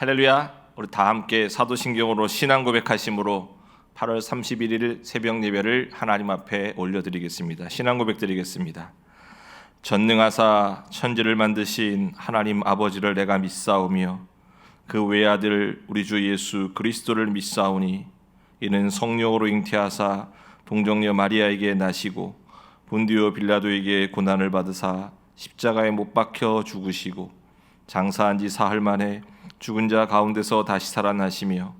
할렐루야. 우리 다 함께 사도신경으로 신앙 고백하심으로 8월 31일 새벽 예배를 하나님 앞에 올려드리겠습니다. 신앙 고백 드리겠습니다. 전능하사 천지를 만드신 하나님 아버지를 내가 믿사오며 그 외아들 우리 주 예수 그리스도를 믿사오니 이는 성령으로 잉태하사 동정녀 마리아에게 나시고 본디오 빌라도에게 고난을 받으사 십자가에 못 박혀 죽으시고 장사한 지 사흘 만에 죽은 자 가운데서 다시 살아나시며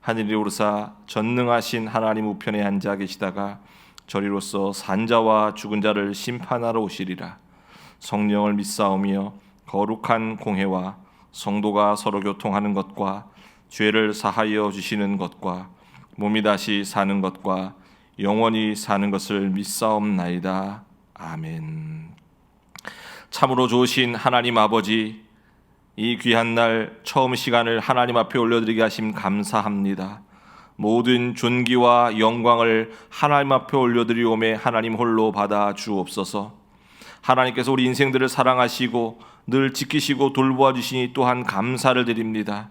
하늘에 오르사 전능하신 하나님 우편에 앉아 계시다가 저리로서 산자와 죽은 자를 심판하러 오시리라. 성령을 믿사오며 거룩한 공회와 성도가 서로 교통하는 것과 죄를 사하여 주시는 것과 몸이 다시 사는 것과 영원히 사는 것을 믿사옵나이다. 아멘. 참으로 좋으신 하나님 아버지, 이 귀한 날 처음 시간을 하나님 앞에 올려드리게 하심 감사합니다. 모든 존귀와 영광을 하나님 앞에 올려드리오매 하나님 홀로 받아 주옵소서. 하나님께서 우리 인생들을 사랑하시고 늘 지키시고 돌보아 주시니 또한 감사를 드립니다.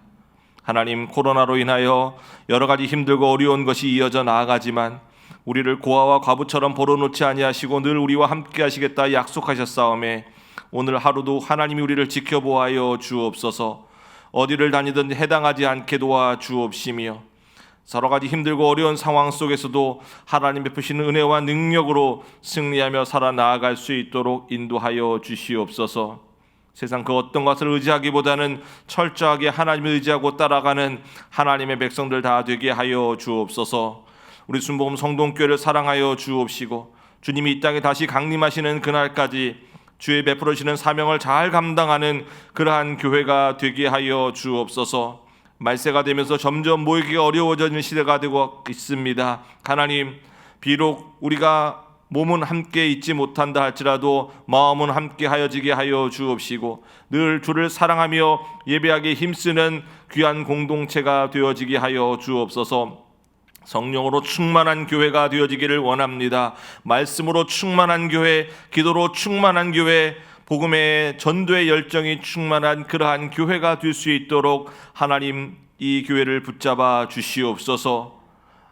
하나님, 코로나로 인하여 여러 가지 힘들고 어려운 것이 이어져 나아가지만 우리를 고아와 과부처럼 벌어놓지 아니하시고 늘 우리와 함께 하시겠다 약속하셨사오매 오늘 하루도 하나님이 우리를 지켜보아여 주옵소서. 어디를 다니든 해당하지 않게 도와 주옵시며 여러 가지 힘들고 어려운 상황 속에서도 하나님 베푸시는 은혜와 능력으로 승리하며 살아나아갈 수 있도록 인도하여 주시옵소서. 세상 그 어떤 것을 의지하기보다는 철저하게 하나님을 의지하고 따라가는 하나님의 백성들 다 되게 하여 주옵소서. 우리 순복음 성동교회를 사랑하여 주옵시고 주님이 이 땅에 다시 강림하시는 그날까지 주의 베풀어지는 사명을 잘 감당하는 그러한 교회가 되게 하여 주옵소서. 말세가 되면서 점점 모이기가 어려워지는 시대가 되고 있습니다. 하나님, 비록 우리가 몸은 함께 있지 못한다 할지라도 마음은 함께 하여지게 하여 주옵시고 늘 주를 사랑하며 예배하기에 힘쓰는 귀한 공동체가 되어지게 하여 주옵소서. 성령으로 충만한 교회가 되어지기를 원합니다. 말씀으로 충만한 교회, 기도로 충만한 교회, 복음의 전도의 열정이 충만한 그러한 교회가 될 수 있도록 하나님 이 교회를 붙잡아 주시옵소서.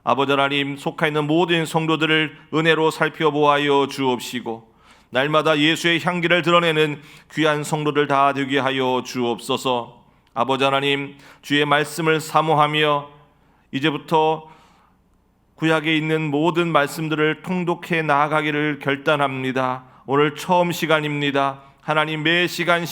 아버지 하나님, 속하 있는 모든 성도들을 은혜로 살펴보아여 주옵시고 날마다 예수의 향기를 드러내는 귀한 성도들 다 되게 하여 주옵소서. 아버지 하나님, 주의 말씀을 사모하며 이제부터 구약에 있는 모든 말씀들을 통독해 나아가기를 결단합니다. 오늘 처음 시간입니다. 하나님, 매 시간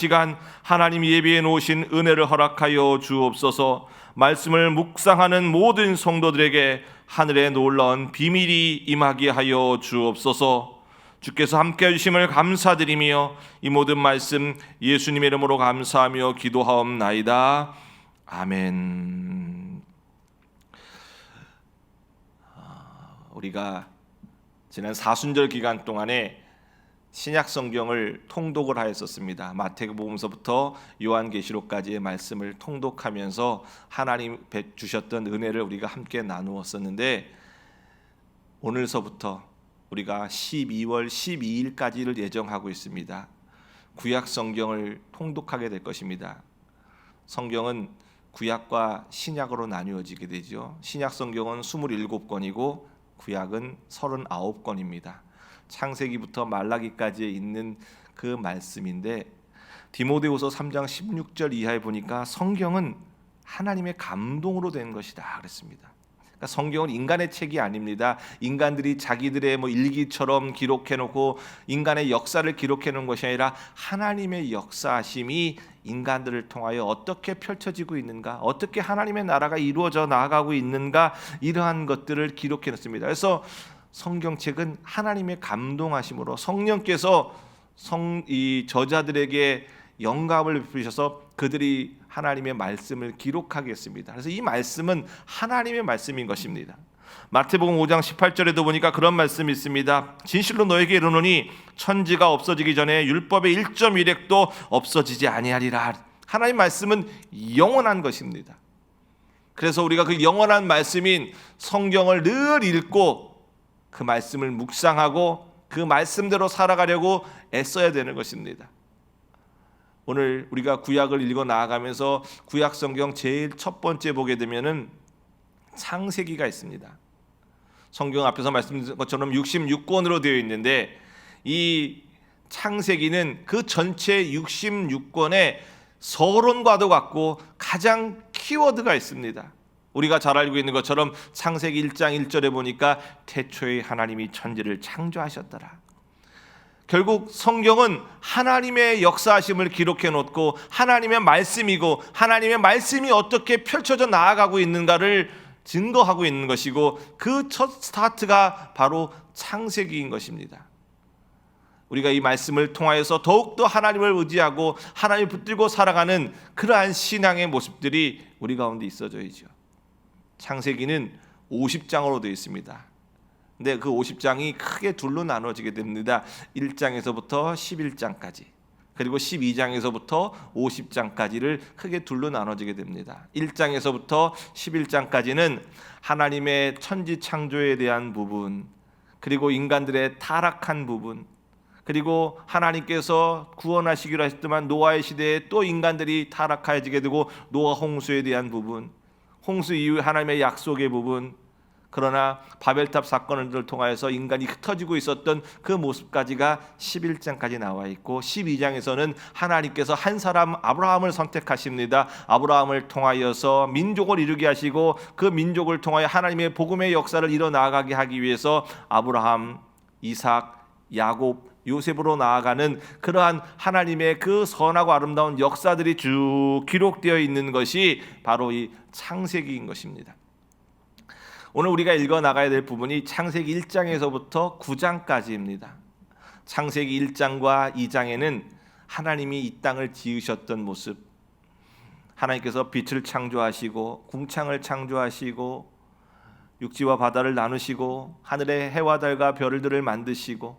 하나님 예비해 놓으신 은혜를 허락하여 주옵소서. 말씀을 묵상하는 모든 성도들에게 하늘의 놀라운 비밀이 임하게 하여 주옵소서. 주께서 함께 해주심을 감사드리며 이 모든 말씀 예수님의 이름으로 감사하며 기도하옵나이다. 아멘. 우리가 지난 사순절 기간 동안에 신약 성경을 통독을 하였었습니다. 마태복음서부터 요한계시록까지의 말씀을 통독하면서 하나님 주셨던 은혜를 우리가 함께 나누었었는데 오늘서부터 우리가 12월 12일까지를 예정하고 있습니다. 구약 성경을 통독하게 될 것입니다. 성경은 구약과 신약으로 나누어지게 되죠. 신약 성경은 27권이고 구약은 39권입니다. 창세기부터 말라기까지 있는 그 말씀인데 디모데후서 3장 16절 이하에 보니까 성경은 하나님의 감동으로 된 것이다 그랬습니다. 그러니까 성경은 인간의 책이 아닙니다. 인간들이 자기들의 일기처럼 기록해놓고 인간의 역사를 기록해놓은 것이 아니라 하나님의 역사하심이 인간들을 통하여 어떻게 펼쳐지고 있는가, 어떻게 하나님의 나라가 이루어져 나아가고 있는가, 이러한 것들을 기록해놓습니다. 그래서 성경책은 하나님의 감동하심으로 성령께서 이 저자들에게 영감을 베푸셔서 그들이 하나님의 말씀을 기록하게 했습니다. 그래서 이 말씀은 하나님의 말씀인 것입니다. 마태복음 5장 18절에도 보니까 그런 말씀이 있습니다. 진실로 너에게 이르노니 천지가 없어지기 전에 율법의 1.1획도 없어지지 아니하리라. 하나님 말씀은 영원한 것입니다. 그래서 우리가 그 영원한 말씀인 성경을 늘 읽고 그 말씀을 묵상하고 그 말씀대로 살아가려고 애써야 되는 것입니다. 오늘 우리가 구약을 읽어 나아가면서 구약 성경 제일 첫 번째 보게 되면은 창세기가 있습니다. 성경 앞에서 말씀드린 것처럼 66권으로 되어 있는데 이 창세기는 그 전체 66권의 서론과도 같고 가장 키워드가 있습니다. 우리가 잘 알고 있는 것처럼 창세기 1장 1절에 보니까 태초에 하나님이 천지를 창조하셨더라. 결국 성경은 하나님의 역사하심을 기록해 놓고 하나님의 말씀이고 하나님의 말씀이 어떻게 펼쳐져 나아가고 있는가를 증거하고 있는 것이고 그 첫 스타트가 바로 창세기인 것입니다. 우리가 이 말씀을 통하여서 더욱더 하나님을 의지하고 하나님을 붙들고 살아가는 그러한 신앙의 모습들이 우리 가운데 있어져야죠. 창세기는 50장으로 되어 있습니다. 근데 그 50장이 크게 둘로 나눠지게 됩니다. 1장에서부터 11장까지 그리고 12장에서부터 50장까지를 크게 둘로 나눠지게 됩니다. 1장에서부터 11장까지는 하나님의 천지 창조에 대한 부분, 그리고 인간들의 타락한 부분, 그리고 하나님께서 구원하시기로 하셨지만 노아의 시대에 또 인간들이 타락해지게 되고 노아 홍수에 대한 부분, 홍수 이후에 하나님의 약속의 부분, 그러나 바벨탑 사건을 통하여서 인간이 흩어지고 있었던 그 모습까지가 11장까지 나와 있고 12장에서는 하나님께서 한 사람 아브라함을 선택하십니다. 아브라함을 통하여서 민족을 이루게 하시고 그 민족을 통하여 하나님의 복음의 역사를 이뤄나가게 하기 위해서 아브라함, 이삭, 야곱, 요셉으로 나아가는 그러한 하나님의 그 선하고 아름다운 역사들이 쭉 기록되어 있는 것이 바로 이 창세기인 것입니다. 오늘 우리가 읽어 나가야 될 부분이 창세기 1장에서부터 9장까지입니다. 창세기 1장과 2장에는 하나님이 이 땅을 지으셨던 모습, 하나님께서 빛을 창조하시고 궁창을 창조하시고 육지와 바다를 나누시고 하늘의 해와 달과 별들을 만드시고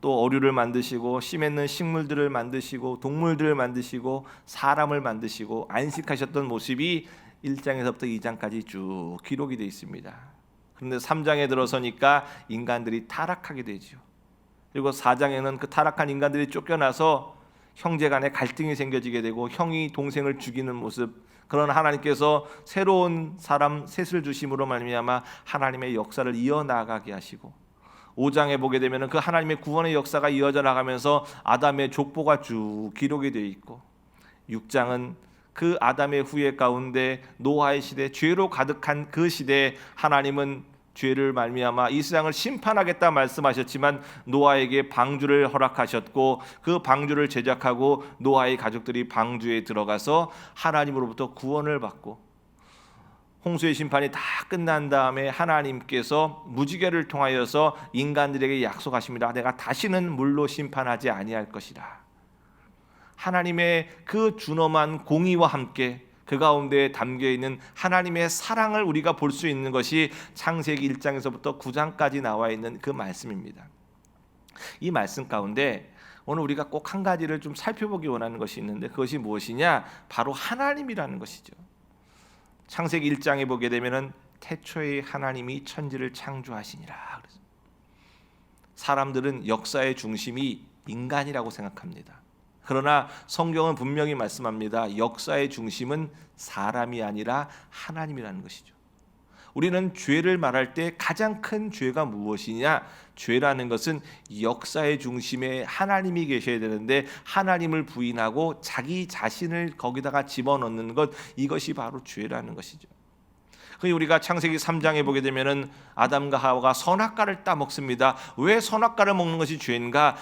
또 어류를 만드시고 씨 맺는 식물들을 만드시고 동물들을 만드시고 사람을 만드시고 안식하셨던 모습이 1장에서부터 2장까지 쭉 기록이 되어 있습니다. 그런데 3장에 들어서니까 인간들이 타락하게 되죠. 그리고 4장에는 그 타락한 인간들이 쫓겨나서 형제간에 갈등이 생겨지게 되고 형이 동생을 죽이는 모습, 그런 하나님께서 새로운 사람 셋을 주심으로 말미암아 하나님의 역사를 이어나가게 하시고 5장에 보게 되면 그 하나님의 구원의 역사가 이어져 나가면서 아담의 족보가 쭉 기록이 되어 있고 6장은 그 아담의 후예 가운데 노아의 시대, 죄로 가득한 그 시대에 하나님은 죄를 말미암아 이 세상을 심판하겠다 말씀하셨지만 노아에게 방주를 허락하셨고 그 방주를 제작하고 노아의 가족들이 방주에 들어가서 하나님으로부터 구원을 받고 홍수의 심판이 다 끝난 다음에 하나님께서 무지개를 통하여서 인간들에게 약속하십니다. 내가 다시는 물로 심판하지 아니할 것이라. 하나님의 그 준엄한 공의와 함께 그 가운데 담겨있는 하나님의 사랑을 우리가 볼 수 있는 것이 창세기 1장에서부터 9장까지 나와 있는 그 말씀입니다. 이 말씀 가운데 오늘 우리가 꼭 한 가지를 좀 살펴보기 원하는 것이 있는데 그것이 무엇이냐? 바로 하나님이라는 것이죠. 창세기 1장에 보게 되면은 태초에 하나님이 천지를 창조하시니라. 사람들은 역사의 중심이 인간이라고 생각합니다. 그러나 성경은 분명히 말씀합니다. 역사의 중심은 사람이 아니라 하나님이라는 것이죠. 우리는 죄를 말할 때 가장 큰 죄가 무엇이냐? 죄라는 것은 역사의 중심에 하나님이 계셔야 되는데 하나님을 부인하고 자기 자신을 거기다가 집어넣는 것, 이것이 바로 죄라는 것이죠. 우리가 창세기 3장에 보게 되면은 아담과 하와가 선악과를 따먹습니다. 왜 선악과를 먹는 것이 죄인가?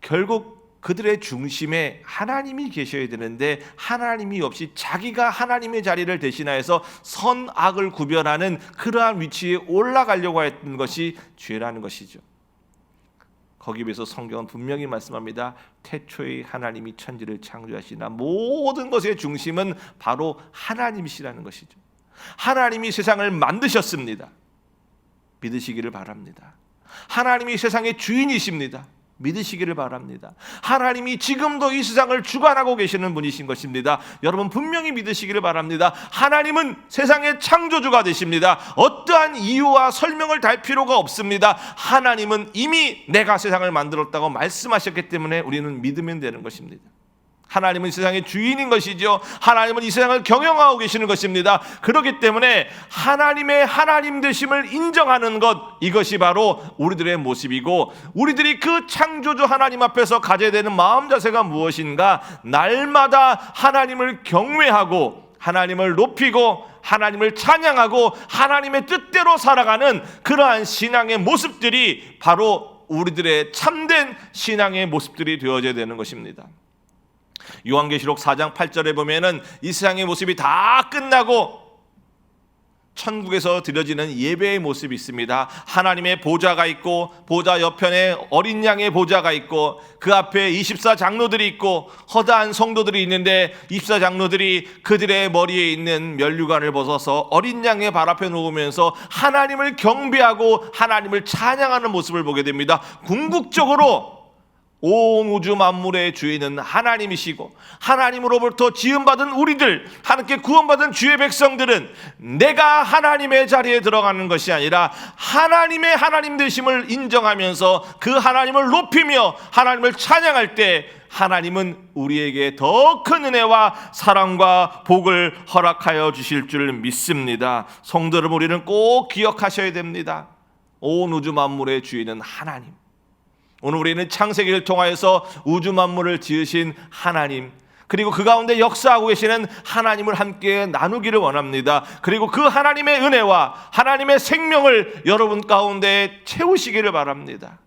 결국 그들의 중심에 하나님이 계셔야 되는데 하나님이 없이 자기가 하나님의 자리를 대신하여서 선악을 구별하는 그러한 위치에 올라가려고 했던 것이 죄라는 것이죠. 거기에 비해서 성경은 분명히 말씀합니다. 태초에 하나님이 천지를 창조하시나 모든 것의 중심은 바로 하나님이시라는 것이죠. 하나님이 세상을 만드셨습니다. 믿으시기를 바랍니다. 하나님이 세상의 주인이십니다. 믿으시기를 바랍니다. 하나님이 지금도 이 세상을 주관하고 계시는 분이신 것입니다. 여러분 분명히 믿으시기를 바랍니다. 하나님은 세상의 창조주가 되십니다. 어떠한 이유와 설명을 달 필요가 없습니다. 하나님은 이미 내가 세상을 만들었다고 말씀하셨기 때문에 우리는 믿으면 되는 것입니다. 하나님은 이 세상의 주인인 것이죠. 하나님은 이 세상을 경영하고 계시는 것입니다. 그렇기 때문에 하나님의 하나님 되심을 인정하는 것, 이것이 바로 우리들의 모습이고, 우리들이 그 창조주 하나님 앞에서 가져야 되는 마음 자세가 무엇인가? 날마다 하나님을 경외하고 하나님을 높이고 하나님을 찬양하고 하나님의 뜻대로 살아가는 그러한 신앙의 모습들이 바로 우리들의 참된 신앙의 모습들이 되어져야 되는 것입니다. 요한계시록 4장 8절에 보면은 이 세상의 모습이 다 끝나고 천국에서 드려지는 예배의 모습이 있습니다. 하나님의 보좌가 있고 보좌 옆편에 어린 양의 보좌가 있고 그 앞에 24장로들이 있고 허다한 성도들이 있는데 24장로들이 그들의 머리에 있는 면류관을 벗어서 어린 양의 발 앞에 놓으면서 하나님을 경배하고 하나님을 찬양하는 모습을 보게 됩니다. 궁극적으로 온 우주 만물의 주인은 하나님이시고 하나님으로부터 지음받은 우리들, 하나님께 구원받은 주의 백성들은 내가 하나님의 자리에 들어가는 것이 아니라 하나님의 하나님 되심을 인정하면서 그 하나님을 높이며 하나님을 찬양할 때 하나님은 우리에게 더 큰 은혜와 사랑과 복을 허락하여 주실 줄 믿습니다. 성도 여러분, 우리는 꼭 기억하셔야 됩니다. 온 우주 만물의 주인은 하나님. 오늘 우리는 창세기를 통하여서 우주 만물을 지으신 하나님, 그리고 그 가운데 역사하고 계시는 하나님을 함께 나누기를 원합니다. 그리고 그 하나님의 은혜와 하나님의 생명을 여러분 가운데 채우시기를 바랍니다.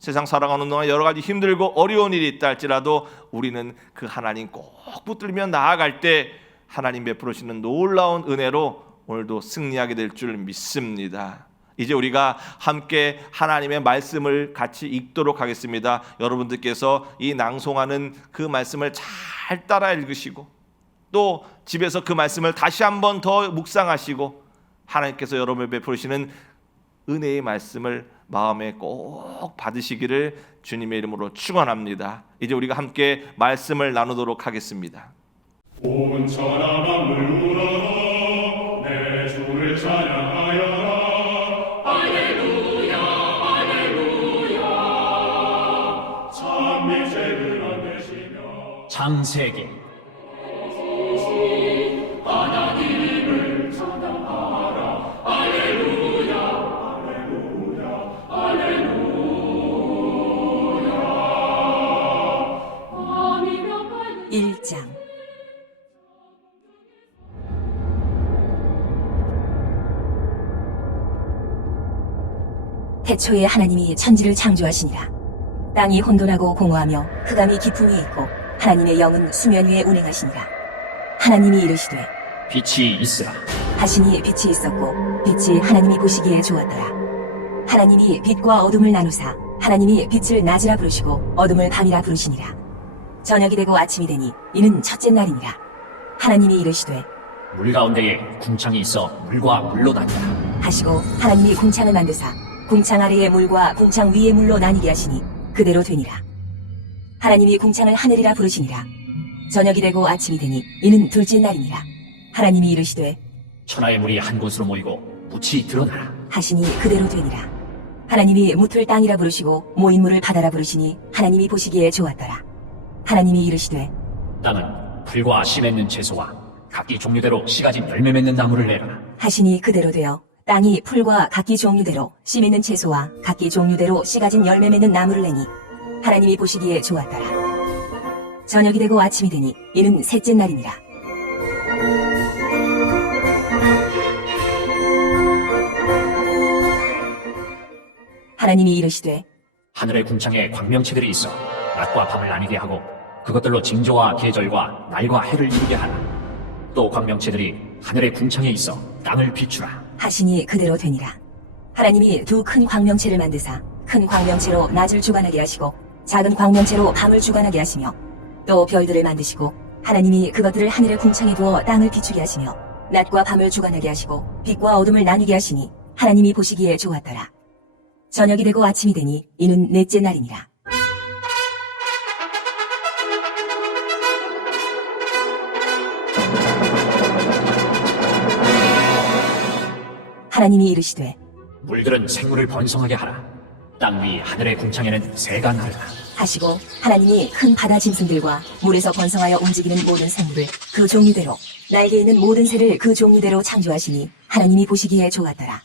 세상 살아가는 동안 여러 가지 힘들고 어려운 일이 있다 할지라도 우리는 그 하나님 꼭 붙들며 나아갈 때 하나님 베풀으시는 놀라운 은혜로 오늘도 승리하게 될 줄 믿습니다. 이제 우리가 함께 하나님의 말씀을 같이 읽도록 하겠습니다. 여러분들께서 이 낭송하는 그 말씀을 잘 따라 읽으시고 또 집에서 그 말씀을 다시 한번 더 묵상하시고 하나님께서 여러분을 베푸시는 은혜의 말씀을 마음에 꼭 받으시기를 주님의 이름으로 축원합니다. 이제 우리가 함께 말씀을 나누도록 하겠습니다. 온 천하 만물 울어라 내 주를 찬양하여라 할렐루야 할렐루야 참 이제를 안 되시며 창세기 하나님을 찬양하라 할렐루야 할렐루야 할렐루야 1장 태초에 하나님이 천지를 창조하시니라. 땅이 혼돈하고 공허하며 흑암이 깊음 위에 있고 하나님의 영은 수면 위에 운행하시니라. 하나님이 이르시되 빛이 있으라. 하시니 빛이 있었고 빛이 하나님이 보시기에 좋았더라. 하나님이 빛과 어둠을 나누사 하나님이 빛을 낮이라 부르시고 어둠을 밤이라 부르시니라. 저녁이 되고 아침이 되니 이는 첫째 날이니라. 하나님이 이르시되 물 가운데에 궁창이 있어 물과 물로 나뉘라. 하시고 하나님이 궁창을 만드사 궁창 아래의 물과 궁창 위의 물로 나뉘게 하시니 그대로 되니라. 하나님이 궁창을 하늘이라 부르시니라. 저녁이 되고 아침이 되니 이는 둘째 날이니라. 하나님이 이르시되 천하의 물이 한 곳으로 모이고 묻이 드러나라. 하시니 그대로 되니라. 하나님이 묻을 땅이라 부르시고 모인 물을 바다라 부르시니 하나님이 보시기에 좋았더라. 하나님이 이르시되 땅은 풀과 씨 맺는 채소와 각기 종류대로 씨 가진 열매 맺는 나무를 내라. 하시니 그대로 되어 땅이 풀과 각기 종류대로 씨 맺는 채소와 각기 종류대로 씨 가진 열매 맺는 나무를 내니 하나님이 보시기에 좋았더라. 저녁이 되고 아침이 되니 이는 셋째 날이니라. 하나님이 이르시되 하늘의 궁창에 광명체들이 있어 낮과 밤을 나뉘게 하고 그것들로 징조와 계절과 날과 해를 이루게 하라. 또 광명체들이 하늘의 궁창에 있어 땅을 비추라. 하시니 그대로 되니라. 하나님이 두 큰 광명체를 만드사 큰 광명체로 낮을 주관하게 하시고 작은 광명체로 밤을 주관하게 하시며 또 별들을 만드시고 하나님이 그것들을 하늘의 궁창에 두어 땅을 비추게 하시며 낮과 밤을 주관하게 하시고 빛과 어둠을 나뉘게 하시니 하나님이 보시기에 좋았더라. 저녁이 되고 아침이 되니 이는 넷째 날이니라. 하나님이 이르시되 물들은 생물을 번성하게 하라. 땅 위 하늘의 궁창에는 새가 나르라. 하시고 하나님이 큰 바다 짐승들과 물에서 번성하여 움직이는 모든 생물을 그 종류대로 날개 있는 모든 새를 그 종류대로 창조하시니 하나님이 보시기에 좋았더라.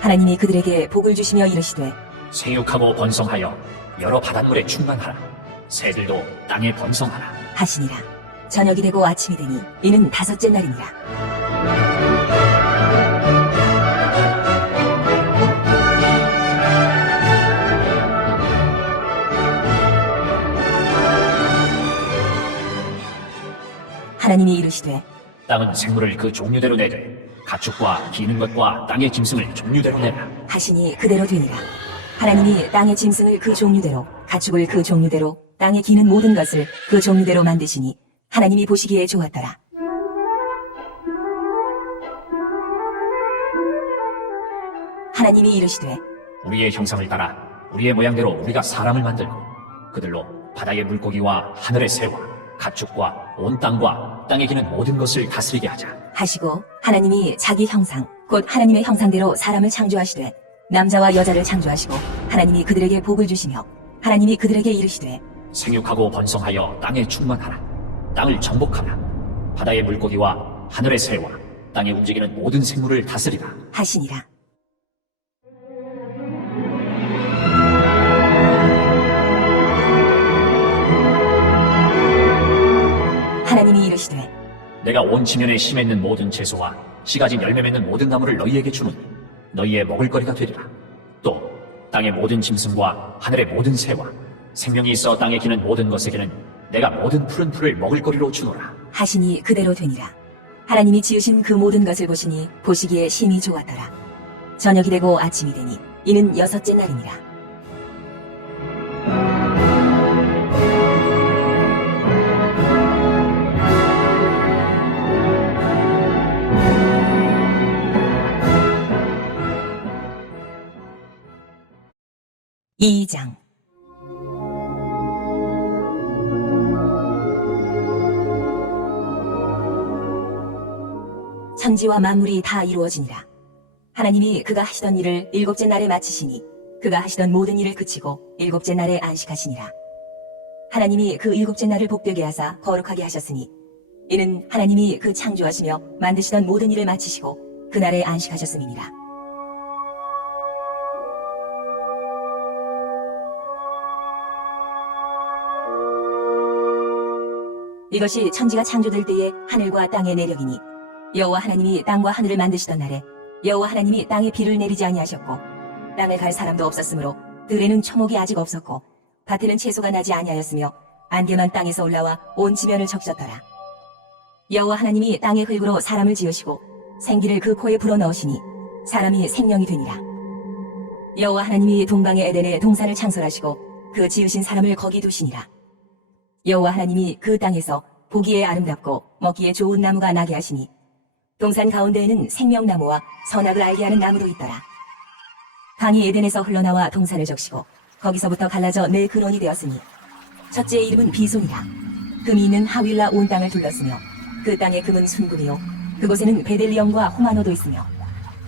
하나님이 그들에게 복을 주시며 이르시되 생육하고 번성하여 여러 바닷물에 충만하라. 새들도 땅에 번성하라. 하시니라. 저녁이 되고 아침이 되니 이는 다섯째 날이니라. 하나님이 이르시되 땅은 생물을 그 종류대로 내되 가축과 기는 것과 땅의 짐승을 종류대로 내라. 하시니 그대로 되니라. 하나님이 땅의 짐승을 그 종류대로 가축을 그 종류대로 땅에 기는 모든 것을 그 종류대로 만드시니 하나님이 보시기에 좋았더라. 하나님이 이르시되 우리의 형상을 따라 우리의 모양대로 우리가 사람을 만들고 그들로 바다의 물고기와 하늘의 새와 가축과 온 땅과 땅에 기는 모든 것을 다스리게 하자. 하시고 하나님이 자기 형상 곧 하나님의 형상대로 사람을 창조하시되 남자와 여자를 창조하시고 하나님이 그들에게 복을 주시며 하나님이 그들에게 이르시되 생육하고 번성하여 땅에 충만하라. 땅을 정복하라. 바다의 물고기와 하늘의 새와 땅에 움직이는 모든 생물을 다스리라. 하시니라. 하나님이 이르시되 내가 온 지면에 심있는 모든 채소와 씨가진 열매 맺는 모든 나무를 너희에게 주노니 너희의 먹을거리가 되리라. 또 땅의 모든 짐승과 하늘의 모든 새와 생명이 있어 땅에 기는 모든 것에게는 내가 모든 푸른 풀을 먹을거리로 주노라. 하시니 그대로 되니라. 하나님이 지으신 그 모든 것을 보시니 보시기에 심히 좋았더라. 저녁이 되고 아침이 되니 이는 여섯째 날이니라. 이장 천지와 만물이 다 이루어지니라. 하나님이 그가 하시던 일을 일곱째 날에 마치시니 그가 하시던 모든 일을 그치고 일곱째 날에 안식하시니라. 하나님이 그 일곱째 날을 복되게 하사 거룩하게 하셨으니 이는 하나님이 그 창조하시며 만드시던 모든 일을 마치시고 그날에 안식하셨음이니라. 이것이 천지가 창조될 때에 하늘과 땅의 내력이니 여호와 하나님이 땅과 하늘을 만드시던 날에 여호와 하나님이 땅에 비를 내리지 아니하셨고 땅을 갈 사람도 없었으므로 들에는 초목이 아직 없었고 밭에는 채소가 나지 아니하였으며 안개만 땅에서 올라와 온 지면을 적셨더라. 여호와 하나님이 땅의 흙으로 사람을 지으시고 생기를 그 코에 불어넣으시니 사람이 생명이 되니라. 여호와 하나님이 동방의 에덴에 동산을 창설하시고 그 지으신 사람을 거기 두시니라. 여호와 하나님이 그 땅에서 보기에 아름답고 먹기에 좋은 나무가 나게 하시니 동산 가운데에는 생명나무와 선악을 알게 하는 나무도 있더라. 강이 에덴에서 흘러나와 동산을 적시고 거기서부터 갈라져 네 근원이 되었으니 첫째의 이름은 비손이라. 금이 있는 하윌라 온 땅을 둘렀으며 그 땅의 금은 순금이요 그곳에는 베델리엄과 호마노도 있으며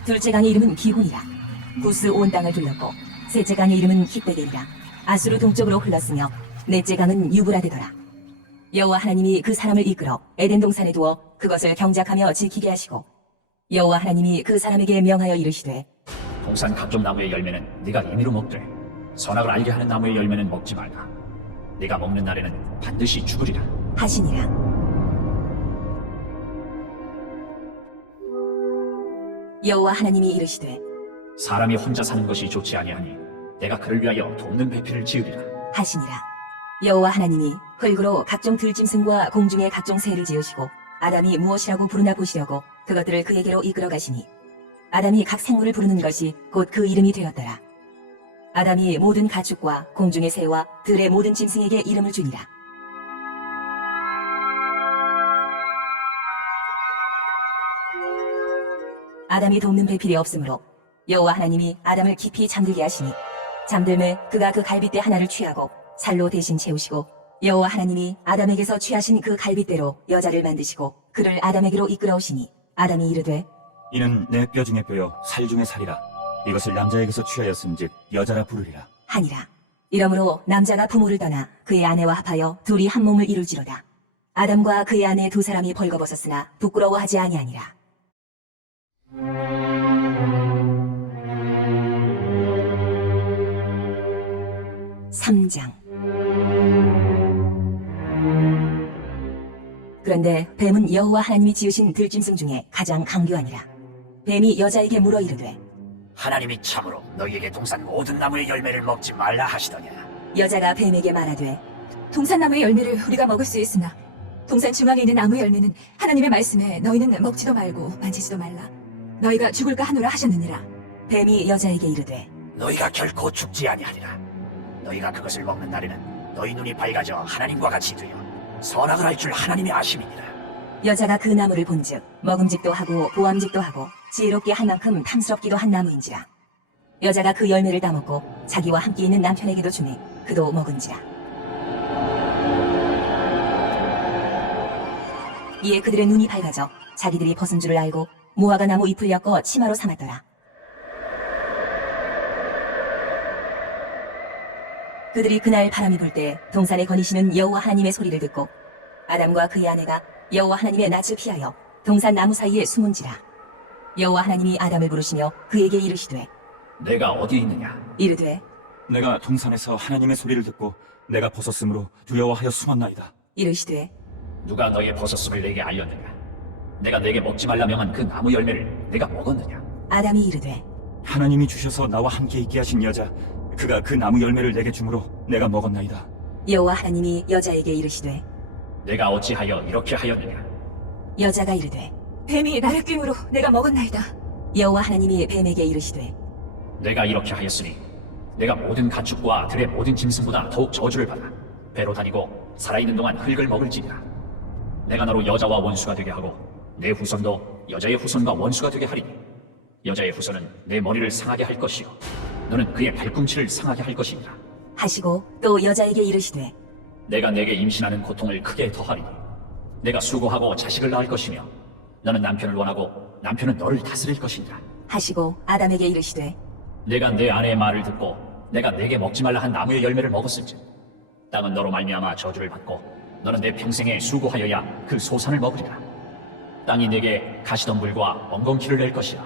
둘째 강의 이름은 기혼이라. 구스 온 땅을 둘렀고 셋째 강의 이름은 히데겔이라. 아수르 동쪽으로 흘렀으며 넷째 강은 유브라데더라. 여호와 하나님이 그 사람을 이끌어 에덴 동산에 두어 그것을 경작하며 지키게 하시고 여호와 하나님이 그 사람에게 명하여 이르시되 동산 각종 나무의 열매는 네가 임의로 먹되 선악을 알게 하는 나무의 열매는 먹지 말라. 네가 먹는 날에는 반드시 죽으리라. 하시니라. 여호와 하나님이 이르시되 사람이 혼자 사는 것이 좋지 아니하니 내가 그를 위하여 돕는 배필을 지으리라. 하시니라. 여호와 하나님이 흙으로 각종 들짐승과 공중의 각종 새를 지으시고 아담이 무엇이라고 부르나 보시려고 그것들을 그에게로 이끌어 가시니 아담이 각 생물을 부르는 것이 곧 그 이름이 되었더라. 아담이 모든 가축과 공중의 새와 들의 모든 짐승에게 이름을 주니라. 아담이 돕는 배필이 없으므로 여호와 하나님이 아담을 깊이 잠들게 하시니 잠들매 그가 그 갈빗대 하나를 취하고 살로 대신 채우시고 여호와 하나님이 아담에게서 취하신 그 갈빗대로 여자를 만드시고 그를 아담에게로 이끌어오시니 아담이 이르되 이는 내 뼈 중에 뼈요 살 중에 살이라. 이것을 남자에게서 취하였은즉 여자라 부르리라. 하니라. 이러므로 남자가 부모를 떠나 그의 아내와 합하여 둘이 한 몸을 이룰지로다. 아담과 그의 아내 두 사람이 벌거벗었으나 부끄러워하지 아니하니라. (3장) 그런데 뱀은 여호와 하나님이 지으신 들짐승 중에 가장 강교하니라. 뱀이 여자에게 물어 이르되 하나님이 참으로 너희에게 동산 모든 나무의 열매를 먹지 말라 하시더냐. 여자가 뱀에게 말하되 동산나무의 열매를 우리가 먹을 수 있으나 동산 중앙에 있는 나무 열매는 하나님의 말씀에 너희는 먹지도 말고 만지지도 말라. 너희가 죽을까 하노라 하셨느니라. 뱀이 여자에게 이르되 너희가 결코 죽지 아니하리라. 너희가 그것을 먹는 날에는 너희 눈이 밝아져 하나님과 같이 되어 선악을 할 줄 하나님이 아심이니라. 여자가 그 나무를 본즉 먹음직도 하고 보암직도 하고 지혜롭게 한 만큼 탐스럽기도 한 나무인지라. 여자가 그 열매를 따먹고 자기와 함께 있는 남편에게도 주니 그도 먹은지라. 이에 그들의 눈이 밝아져 자기들이 벗은 줄을 알고 무화과 나무 잎을 엮어 치마로 삼았더라. 그들이 그날 바람이 불 때 동산에 거니시는 여호와 하나님의 소리를 듣고 아담과 그의 아내가 여호와 하나님의 낯을 피하여 동산 나무 사이에 숨은지라. 여호와 하나님이 아담을 부르시며 그에게 이르시되 내가 어디 있느냐? 이르되 내가 동산에서 하나님의 소리를 듣고 내가 벗었으므로 두려워하여 숨었나이다. 이르시되 누가 너의 벗었음을 내게 알렸느냐? 내가 내게 먹지 말라 명한 그 나무 열매를 내가 먹었느냐? 아담이 이르되 하나님이 주셔서 나와 함께 있게 하신 여자 그가 그 나무 열매를 내게 주므로 내가 먹었나이다. 여호와 하나님이 여자에게 이르시되 내가 어찌하여 이렇게 하였느냐? 여자가 이르되 뱀이 나를 꿰므로 내가 먹었나이다. 여호와 하나님이 뱀에게 이르시되 내가 이렇게 하였으니 내가 모든 가축과 들의 모든 짐승보다 더욱 저주를 받아 배로 다니고 살아있는 동안 흙을 먹을지니라. 내가 너로 여자와 원수가 되게 하고 내 후손도 여자의 후손과 원수가 되게 하리니 여자의 후손은 내 머리를 상하게 할 것이요 너는 그의 발꿈치를 상하게 할 것이니라. 하시고 또 여자에게 이르시되 내가 내게 임신하는 고통을 크게 더하리니 내가 수고하고 자식을 낳을 것이며 너는 남편을 원하고 남편은 너를 다스릴 것이니라. 하시고 아담에게 이르시되 내가 내 아내의 말을 듣고 내가 내게 먹지 말라 한 나무의 열매를 먹었을즉 땅은 너로 말미암아 저주를 받고 너는 내 평생에 수고하여야 그 소산을 먹으리라. 땅이 내게 가시덤불과 엉겅퀴를 낼 것이라.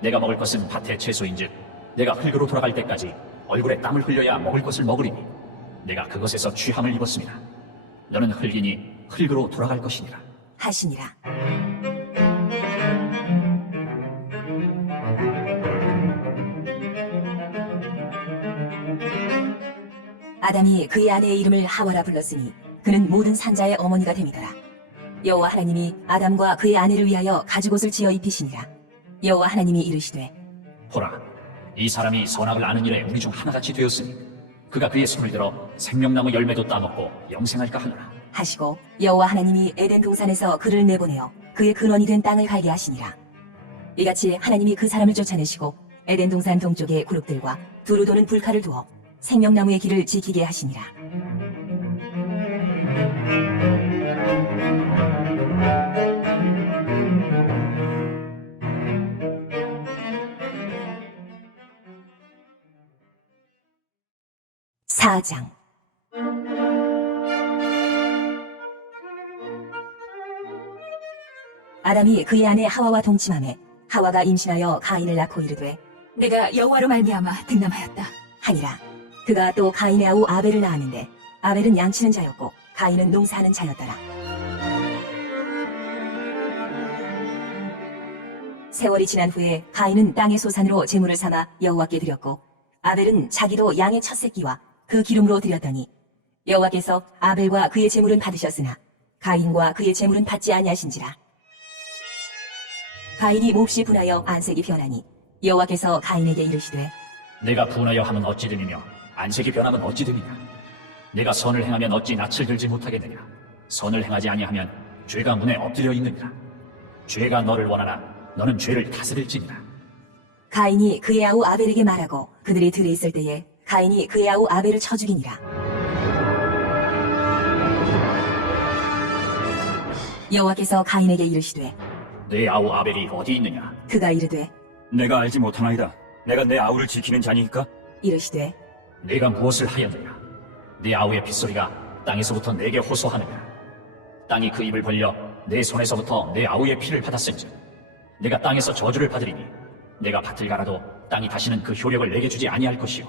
내가 먹을 것은 밭의 채소인즉 내가 흙으로 돌아갈 때까지 얼굴에 땀을 흘려야 먹을 것을 먹으리니 내가 그것에서 취함을 입었습니다. 너는 흙이니 흙으로 돌아갈 것이니라. 하시니라. 아담이 그의 아내의 이름을 하와라 불렀으니 그는 모든 산자의 어머니가 됨이더라. 여호와 하나님이 아담과 그의 아내를 위하여 가죽옷을 지어 입히시니라. 여호와 하나님이 이르시되 보라, 이 사람이 선악을 아는 일에 우리 중 하나같이 되었으니 그가 그의 손을 들어 생명나무 열매도 따먹고 영생할까 하노라. 하시고 여호와 하나님이 에덴 동산에서 그를 내보내어 그의 근원이 된 땅을 갈게 하시니라. 이같이 하나님이 그 사람을 쫓아내시고 에덴 동산 동쪽의 그룹들과 두루 도는 불칼을 두어 생명나무의 길을 지키게 하시니라. (4장) 아담이 그의 아내 하와와 동침하매 하와가 임신하여 가인을 낳고 이르되 내가 여호와로 말미암아 등남하였다. 하니라. 그가 또 가인의 아우 아벨을 낳았는데 아벨은 양치는 자였고 가인은 농사하는 자였더라. 세월이 지난 후에 가인은 땅의 소산으로 제물을 삼아 여호와께 드렸고 아벨은 자기도 양의 첫 새끼와 그 기름으로 드렸더니 여호와께서 아벨과 그의 제물은 받으셨으나 가인과 그의 제물은 받지 아니하신지라. 가인이 몹시 분하여 안색이 변하니 여호와께서 가인에게 이르시되 내가 분하여 하면 어찌 됨이며 안색이 변하면 어찌 됨이냐? 내가 선을 행하면 어찌 낯을 들지 못하겠느냐? 선을 행하지 아니하면 죄가 문에 엎드려 있느니라. 죄가 너를 원하나 너는 죄를 다스릴지니라. 가인이 그의 아우 아벨에게 말하고 그들이 들에 있을 때에 가인이 그의 아우 아벨을 쳐 죽이니라. 여호와께서 가인에게 이르시되 내 아우 아벨이 어디 있느냐? 그가 이르되 내가 알지 못하나이다. 내가 내 아우를 지키는 자니까? 이르시되 내가 무엇을 하였느냐? 내 아우의 핏소리가 땅에서부터 내게 호소하느냐? 땅이 그 입을 벌려 내 손에서부터 내 아우의 피를 받았은즉 내가 땅에서 저주를 받으리니 내가 밭을 갈아도 땅이 다시는 그 효력을 내게 주지 아니할 것이요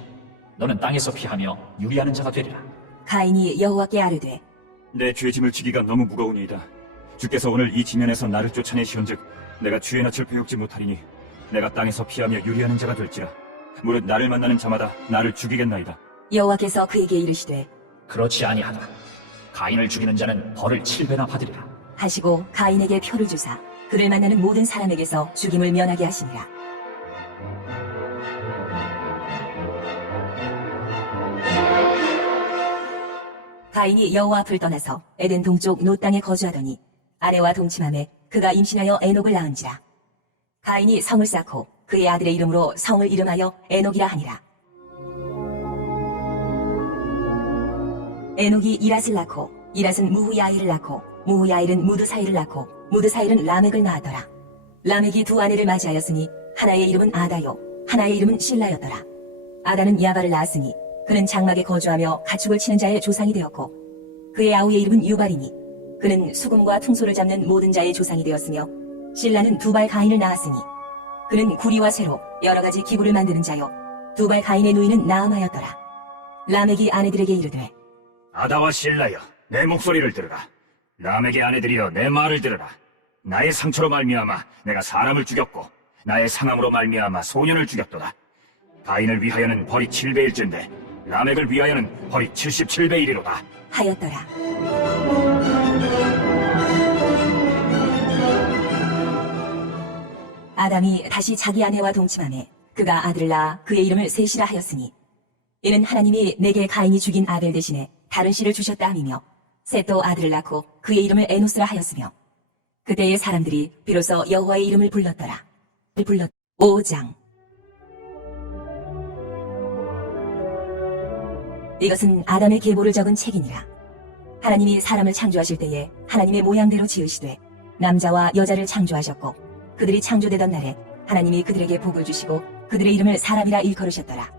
너는 땅에서 피하며 유리하는 자가 되리라. 가인이 여호와께 아뢰되 내 죄짐을 지기가 너무 무거우니이다. 주께서 오늘 이 지면에서 나를 쫓아내시온즉 내가 주의 낯을 배웁지 못하리니 내가 땅에서 피하며 유리하는 자가 될지라. 무릇 나를 만나는 자마다 나를 죽이겠나이다. 여호와께서 그에게 이르시되 그렇지 아니하다. 가인을 죽이는 자는 벌을 7배나 받으리라. 하시고 가인에게 표를 주사 그를 만나는 모든 사람에게서 죽임을 면하게 하시니라. 가인이 여호와 앞을 떠나서 에덴 동쪽 노 땅에 거주하더니 아내와 동침함에 그가 임신하여 에녹을 낳은지라. 가인이 성을 쌓고 그의 아들의 이름으로 성을 이름하여 에녹이라 하니라. 에녹이 이랏을 낳고 이랏은 무후야일을 낳고 무후야일은 무드사일을 낳고 무드사일은 라멕을 낳았더라. 라멕이 두 아내를 맞이하였으니 하나의 이름은 아다요 하나의 이름은 실라였더라. 아다는 야발을 낳았으니 그는 장막에 거주하며 가축을 치는 자의 조상이 되었고 그의 아우의 이름은 유발이니 그는 수금과 퉁소를 잡는 모든 자의 조상이 되었으며 실라는 두발 가인을 낳았으니 그는 구리와 쇠로 여러 가지 기구를 만드는 자요 두발 가인의 누이는 나암하였더라. 라멕이 아내들에게 이르되 아다와 실라여, 내 목소리를 들으라. 라멕의 아내들이여, 내 말을 들으라. 나의 상처로 말미암아 내가 사람을 죽였고 나의 상함으로 말미암아 소년을 죽였도다. 가인을 위하여는 벌이 7배일진데 라멕을 위하여는 벌이 77배이리로다. 하였더라. 아담이 다시 자기 아내와 동침하매 그가 아들을 낳아 그의 이름을 셋이라 하였으니 이는 하나님이 내게 가인이 죽인 아벨 대신에 다른 씨를 주셨다 함이며 셋도 아들을 낳고 그의 이름을 에노스라 하였으며 그때의 사람들이 비로소 여호와의 이름을 불렀더라. 5장. 이것은 아담의 계보를 적은 책이니라. 하나님이 사람을 창조하실 때에 하나님의 모양대로 지으시되 남자와 여자를 창조하셨고 그들이 창조되던 날에 하나님이 그들에게 복을 주시고 그들의 이름을 사람이라 일컬으셨더라.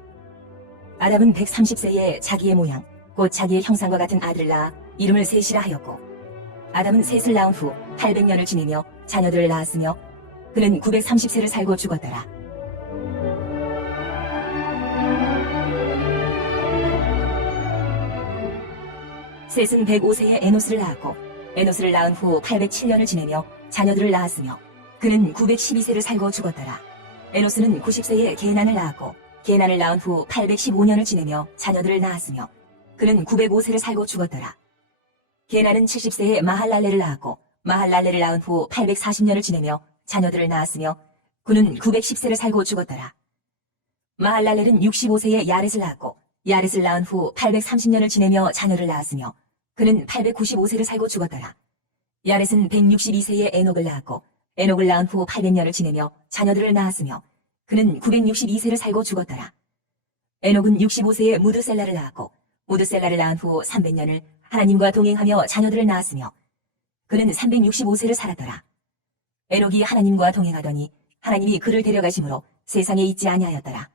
아담은 130세에 자기의 모양 곧 자기의 형상과 같은 아들을 낳아 이름을 셋이라 하였고 아담은 셋을 낳은 후 800년을 지내며 자녀들을 낳았으며 그는 930세를 살고 죽었더라. 셋은 105세에 에노스를 낳았고 에노스를 낳은 후 807년을 지내며 자녀들을 낳았으며 그는 912세를 살고 죽었더라. 에노스는 90세에 게난을 낳았고 게난을 낳은 후 815년을 지내며 자녀들을 낳았으며 그는 905세를 살고 죽었더라. 게난은 70세에 마할랄레를 낳았고 마할랄레를 낳은 후 840년을 지내며 자녀들을 낳았으며 그는 910세를 살고 죽었더라. 마할랄렐은 65세에 야렛을 낳았고 야렛을 낳은 후 830년을 지내며 자녀를 낳았으며 그는 895세를 살고 죽었더라. 야렛은 162세에 에녹을 낳았고 에녹을 낳은 후 800년을 지내며 자녀들을 낳았으며 그는 962세를 살고 죽었더라. 에녹은 65세에 무드셀라를 낳았고 무드셀라를 낳은 후 300년을 하나님과 동행하며 자녀들을 낳았으며 그는 365세를 살았더라. 에녹이 하나님과 동행하더니 하나님이 그를 데려가심으로 세상에 있지 아니하였더라.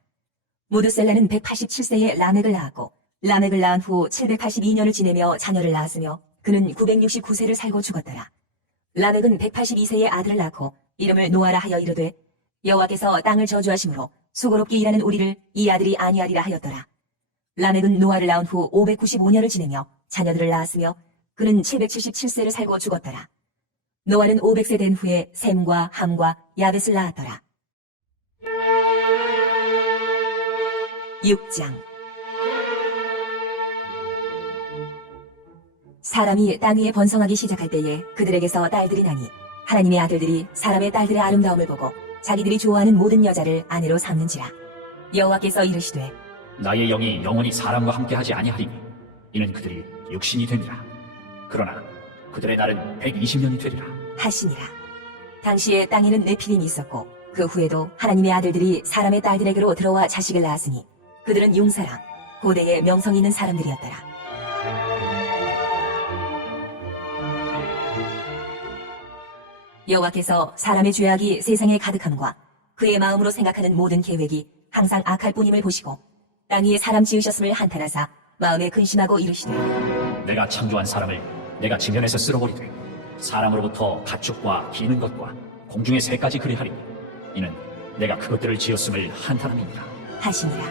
무드셀라는 187세에 라멕을 낳았고 라멕을 낳은 후 782년을 지내며 자녀를 낳았으며 그는 969세를 살고 죽었더라. 라멕은 182세에 아들을 낳고 이름을 노아라 하여 이르되 여호와께서 땅을 저주하심으로 수고롭게 일하는 우리를 이 아들이 아니하리라 하였더라. 라멕은 노아를 낳은 후 595년을 지내며 자녀들을 낳았으며 그는 777세를 살고 죽었더라. 노아는 500세 된 후에 셈과 함과 야벳을 낳았더라. 6장. 사람이 땅 위에 번성하기 시작할 때에 그들에게서 딸들이 나니 하나님의 아들들이 사람의 딸들의 아름다움을 보고 자기들이 좋아하는 모든 여자를 아내로 삼는지라. 여호와께서 이르시되 나의 영이 영원히 사람과 함께하지 아니하리니 이는 그들이 육신이 되니라. 그러나 그들의 날은 120년이 되리라 하시니라. 당시에 땅에는 네피림이 있었고 그 후에도 하나님의 아들들이 사람의 딸들에게로 들어와 자식을 낳았으니 그들은 용사랑 고대의 명성 있는 사람들이었더라. 여호와께서 사람의 죄악이 세상에 가득함과 그의 마음으로 생각하는 모든 계획이 항상 악할 뿐임을 보시고 땅 위에 사람 지으셨음을 한탄하사 마음에 근심하고 이르시되 내가 창조한 사람을 내가 지면에서 쓸어버리되 사람으로부터 가축과 기는 것과 공중의 새까지 그리하리니 이는 내가 그것들을 지었음을 한탄함이니라. 하시니라.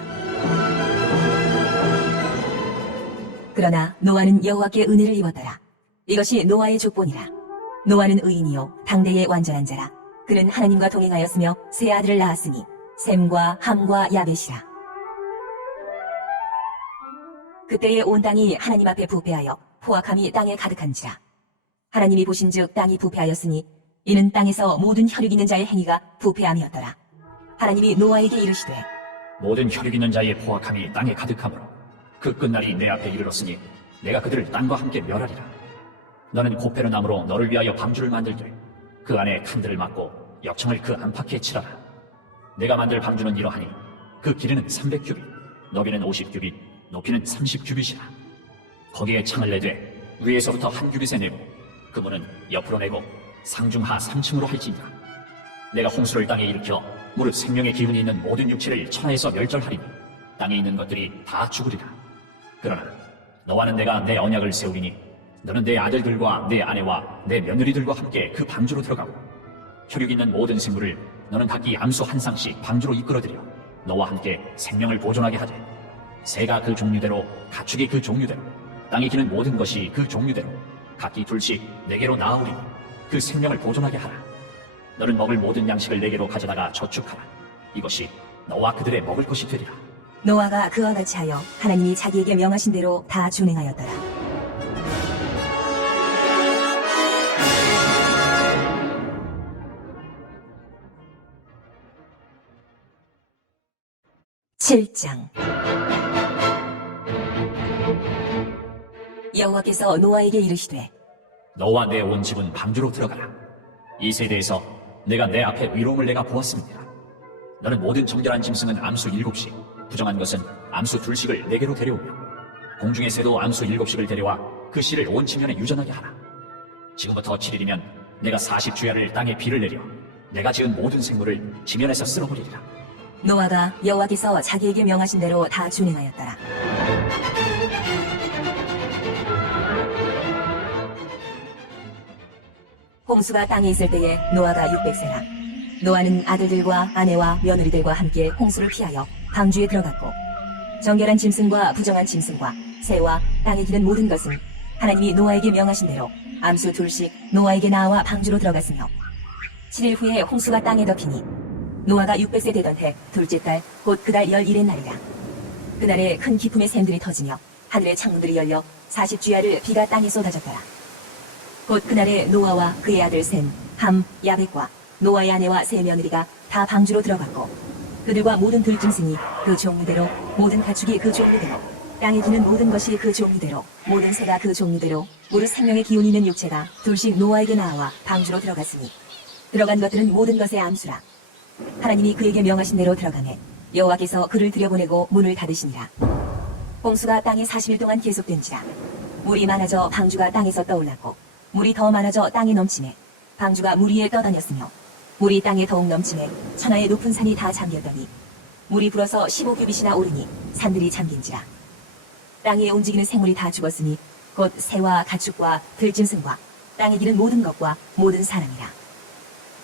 그러나 노아는 여호와께 은혜를 입었더라. 이것이 노아의 족본이라. 노아는 의인이요 당대의 완전한 자라. 그는 하나님과 동행하였으며 세 아들을 낳았으니 셈과 함과 야벳이라. 그때에 온 땅이 하나님 앞에 부패하여 포악함이 땅에 가득한지라. 하나님이 보신즉 땅이 부패하였으니 이는 땅에서 모든 혈육 있는 자의 행위가 부패함이었더라. 하나님이 노아에게 이르시되 모든 혈육 있는 자의 포악함이 땅에 가득하므로 그 끝날이 내 앞에 이르렀으니 내가 그들을 땅과 함께 멸하리라. 너는 고페르 나무로 너를 위하여 방주를 만들되 그 안에 칸들을 막고 역청을 그 안팎에 칠하라. 내가 만들 방주는 이러하니 그 길이는 300규빗, 너비는 50규빗, 높이는 30규빗이라. 거기에 창을 내되 위에서부터 한 규빗에 내고 그 문은 옆으로 내고 상중하 3층으로 할지니라. 내가 홍수를 땅에 일으켜 무릇 생명의 기운이 있는 모든 육체를 천하에서 멸절하리니 땅에 있는 것들이 다 죽으리라. 그러나 너와는 내가 내 언약을 세우리니 너는 내 아들들과 내 아내와 내 며느리들과 함께 그 방주로 들어가고 혈육 있는 모든 생물을 너는 각기 암소 한 쌍씩 방주로 이끌어들여 너와 함께 생명을 보존하게 하되 새가 그 종류대로 가축이 그 종류대로 땅에 기는 모든 것이 그 종류대로 각기 둘씩 내게로 나아오리니 그 생명을 보존하게 하라. 너는 먹을 모든 양식을 내게로 가져다가 저축하라. 이것이 너와 그들의 먹을 것이 되리라. 노아가 그와 같이 하여 하나님이 자기에게 명하신 대로 다 준행하였더라. (7장) 여호와께서 노아에게 이르시되 너와 내 온 집은 방주로 들어가라. 이 세대에서 내가 내 앞에 위로움을 내가 보았습니다. 너는 모든 정결한 짐승은 암수 7씩, 부정한 것은 암수 2씩을 내게로 데려오며 공중의 새도 암수 7씩을 데려와 그 씨를 온 지면에 유전하게 하라. 지금부터 7일이면 내가 40주야를 땅에 비를 내려 내가 지은 모든 생물을 지면에서 쓸어버리리라. 노아가 여호와께서 자기에게 명하신 대로 다 준행하였더라. 홍수가 땅에 있을 때에 노아가 600세라. 노아는 아들들과 아내와 며느리들과 함께 홍수를 피하여 방주에 들어갔고 정결한 짐승과 부정한 짐승과 새와 땅에 기는 모든 것은 하나님이 노아에게 명하신 대로 암수 2씩 노아에게 나와 방주로 들어갔으며 7일 후에 홍수가 땅에 덮이니 노아가 600세 되던 해 둘째 달 곧 그달 11의 날이라. 그날에 큰 기품의 샘들이 터지며 하늘의 창문들이 열려 40주야를 비가 땅에 쏟아졌더라. 곧 그날에 노아와 그의 아들 셈, 함, 야벳과 노아의 아내와 세 며느리가 다 방주로 들어갔고 그들과 모든 들짐승이 그 종류대로 모든 가축이 그 종류대로 땅에 기는 모든 것이 그 종류대로 모든 새가 그 종류대로 무릇 생명의 기운이 있는 육체가 둘씩 노아에게 나와 방주로 들어갔으니 들어간 것들은 모든 것의 암수라. 하나님이 그에게 명하신 대로 들어가매 여호와께서 그를 들여보내고 문을 닫으시니라. 홍수가 땅에 40일 동안 계속된지라. 물이 많아져 방주가 땅에서 떠올랐고 물이 더 많아져 땅에 넘치매 방주가 물 위에 떠다녔으며 물이 땅에 더욱 넘치매 천하의 높은 산이 다 잠겼더니 물이 불어서 15규빗이나 오르니 산들이 잠긴지라. 땅에 움직이는 생물이 다 죽었으니 곧 새와 가축과 들짐승과 땅에 기는 모든 것과 모든 사람이라.